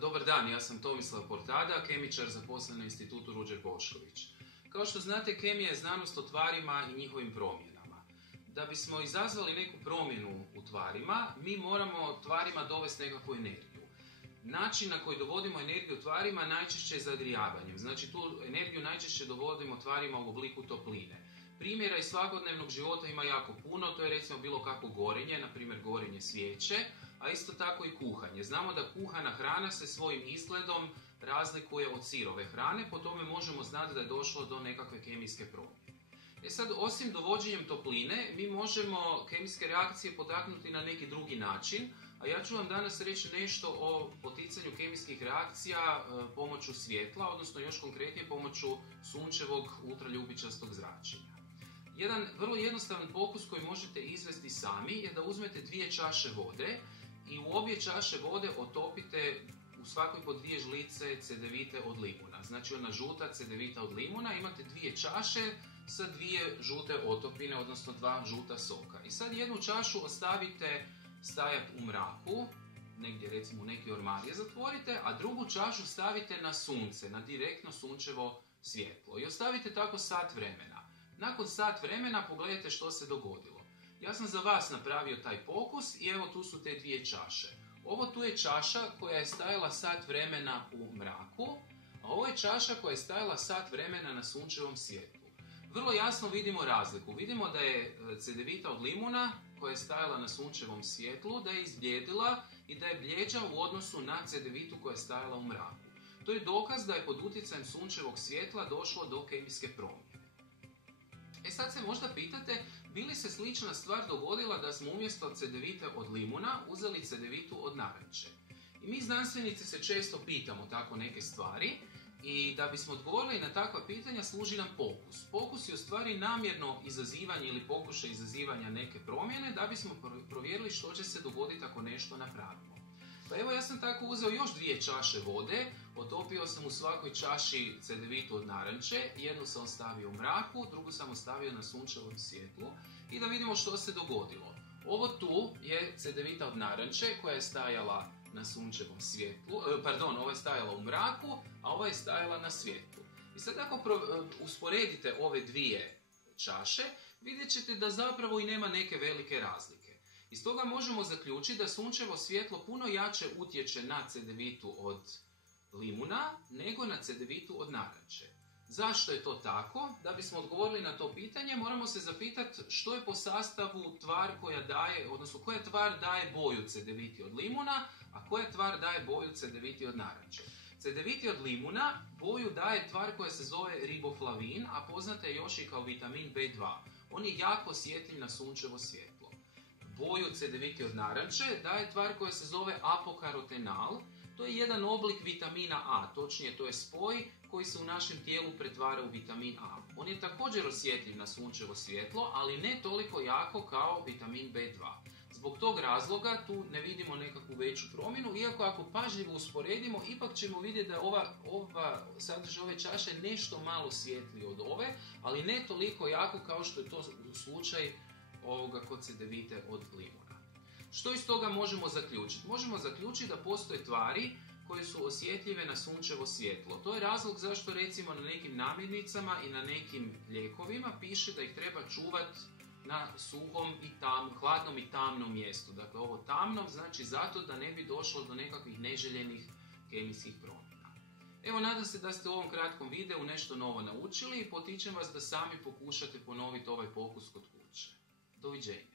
Dobar dan, ja sam Tomislav Portada, kemičar zaposlen na institutu Ruđer Bošković. Kao što znate, kemija je znanost o tvarima i njihovim promjenama. Da bismo izazvali neku promjenu u tvarima, mi moramo tvarima dovesti nekakvu energiju. Način na koji dovodimo energiju tvarima najčešće je zagrijavanjem. Znači tu energiju najčešće dovodimo tvarima u obliku topline. Primjera iz svakodnevnog života ima jako puno, to je recimo bilo kakvo gorenje, na primjer gorenje svijeće, a isto tako i kuhanje. Znamo da kuhana hrana se svojim izgledom razlikuje od sirove hrane, po tome možemo znati da je došlo do nekakve kemijske promjene. Sad, osim dovođenjem topline, mi možemo kemijske reakcije potaknuti na neki drugi način, a ja ću vam danas reći nešto o poticanju kemijskih reakcija pomoću svjetla, odnosno još konkretnije pomoću sunčevog ultraljubičastog zračenja. Jedan vrlo jednostavan pokus koji možete izvesti sami je da uzmete 2 čaše vode i u obje čaše vode otopite u svakoj po 2 žlice cedevite od limuna. Znači ona žuta cedevita od limuna, imate 2 čaše sa 2 žute otopine, odnosno 2 žuta soka. I sad jednu čašu ostavite stajati u mraku, negdje recimo u neki ormar je zatvorite, a drugu čašu stavite na sunce, na direktno sunčevo svjetlo i ostavite tako sat vremena. Nakon sat vremena pogledajte što se dogodilo. Ja sam za vas napravio taj pokus i evo tu su te 2 čaše. Ovo tu je čaša koja je stajala sat vremena u mraku, a ovo je čaša koja je stajala sat vremena na sunčevom svjetlu. Vrlo jasno vidimo razliku. Vidimo da je cedevita od limuna koja je stajala na sunčevom svjetlu, da je izbljedila i da je bljeđa u odnosu na cedevitu koja je stajala u mraku. To je dokaz da je pod utjecajem sunčevog svjetla došlo do kemijske promjene. Sad se možda pitate, bi li se slična stvar dogodila da smo umjesto cedevite od limuna uzeli cedevitu od naranče? I mi znanstvenici se često pitamo tako neke stvari i da bismo odgovorili na takva pitanja služi nam pokus. Pokus je u stvari namjerno izazivanje ili pokušaj izazivanja neke promjene da bismo provjerili što će se dogoditi ako nešto napravimo. Pa evo ja sam tako uzeo još 2 čaše vode, otopio sam u svakoj čaši cedevitu od naranče, jednu sam ostavio u mraku, drugu sam ostavio na sunčevom svjetlu i da vidimo što se dogodilo. Ovo tu je cedevita od naranče koja je stajala na sunčevom svjetlu, ova je stajala u mraku, a ova je stajala na svjetlu. I sad ako usporedite ove 2 čaše, vidjet ćete da zapravo i nema neke velike razlike. Iz toga možemo zaključiti da sunčevo svjetlo puno jače utječe na cedevitu od limuna nego na cedevitu od naranče. Zašto je to tako? Da bismo odgovorili na to pitanje, moramo se zapitati što je po sastavu tvar koja daje, odnosno koja tvar daje boju cedeviti od limuna, a koja tvar daje boju cedeviti od naranče. Cedeviti od limuna boju daje tvar koja se zove riboflavin, a poznata je još i kao vitamin B2. On je jako osjetljiv na sunčevo svjetlo. Boju cedeviti od naranče daje tvar koja se zove apokarotenal. To je jedan oblik vitamina A, točnije to je spoj koji se u našem tijelu pretvara u vitamin A. On je također osjetljiv na sunčevo svjetlo, ali ne toliko jako kao vitamin B2. Zbog tog razloga tu ne vidimo nekakvu veću promjenu, iako ako pažljivo usporedimo, ipak ćemo vidjeti da sadržaj ove čaše nešto malo svjetliji od ove, ali ne toliko jako kao što je to slučaj kod cedevite od limuna. Što iz toga možemo zaključiti? Možemo zaključiti da postoje tvari koje su osjetljive na sunčevo svjetlo. To je razlog zašto recimo na nekim namirnicama i na nekim lijekovima piše da ih treba čuvati na suhom i hladnom i tamnom mjestu. Dakle, ovo tamnom znači zato da ne bi došlo do nekakvih neželjenih kemijskih promjena. Evo, nadam se da ste u ovom kratkom videu nešto novo naučili i potičem vas da sami pokušate ponoviti ovaj pokus kod kuće. Doviđenja.